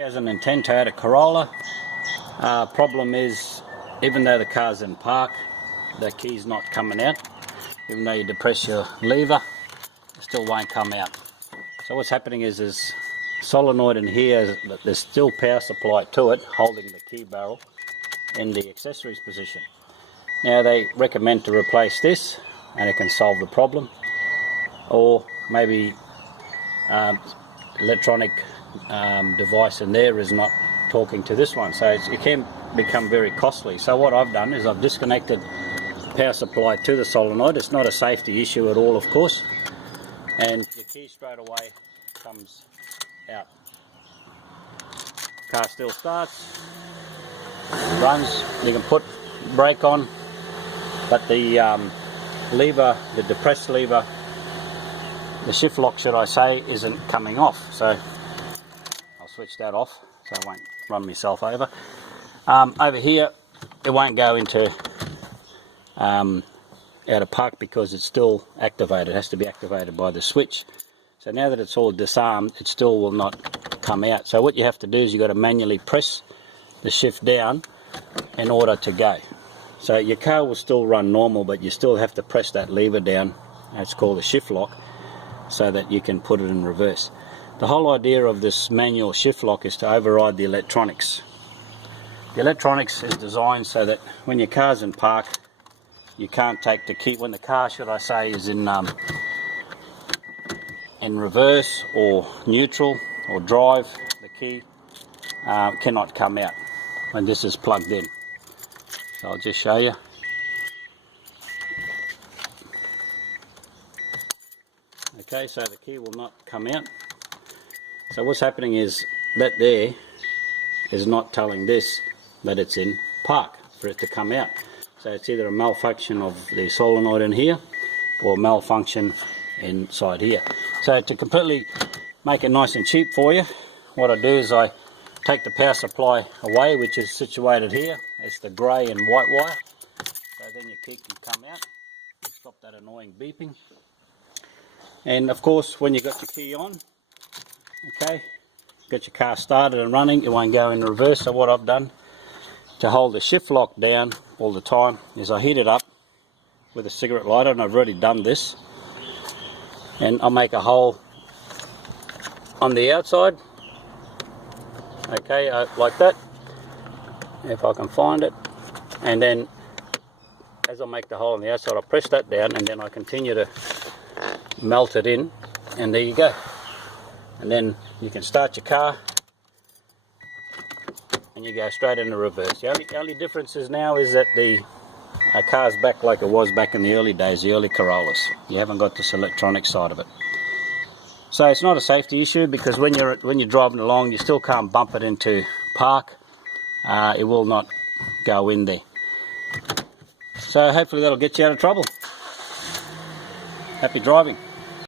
2010 Toyota Corolla. Problem is, even though the car's in park, the key's not coming out. Even though you depress your lever, it still won't come out. So what's happening is there's solenoid in here, there's still power supply to it, holding the key barrel in the accessories position. Now they recommend to replace this, and it can solve the problem. Or maybe electronic device in there is not talking to this one, so it can become very costly. So what I've done is I've disconnected power supply to the solenoid. It's not a safety issue at all, of course, and the key straight away comes out. Car still starts, runs, you can put brake on, but the lever, the depressed lever, the shift lock should I say, isn't coming off. So I'll switch that off so I won't run myself over. Over here it won't go into out of park because it's still activated. It has to be activated by the switch. So now that it's all disarmed, it still will not come out. So what you have to do is you've got to manually press the shift down in order to go. So your car will still run normal, but you still have to press that lever down. It's called a shift lock, so that you can put it in reverse. The whole idea of this manual shift lock is to override the electronics. The electronics is designed so that when your car's in park, you can't take the key, when the car, should I say, is in reverse or neutral or drive, the key cannot come out when this is plugged in. So I'll just show you. Okay, so the key will not come out. So what's happening is that there is not telling this that it's in park for it to come out. So it's either a malfunction of the solenoid in here or malfunction inside here. So to completely make it nice and cheap for you, what I do is I take the power supply away, which is situated here. It's the grey and white wire. So then your key can come out and stop that annoying beeping. And of course, when you got your key on, okay, get your car started and running, it won't go in reverse. So what I've done to hold the shift lock down all the time is I heat it up with a cigarette lighter, and I've already done this. And I'll make a hole on the outside, okay, like that, if I can find it. And then as I make the hole on the outside, I press that down, and then I continue to melt it in, and there you go. And then you can start your car and you go straight into reverse. The only difference is now is that the car's back like it was back in the early days, the early Corollas. You haven't got this electronic side of it. So it's not a safety issue, because when you're driving along, you still can't bump it into park. It will not go in there. So hopefully that'll get you out of trouble. Happy driving.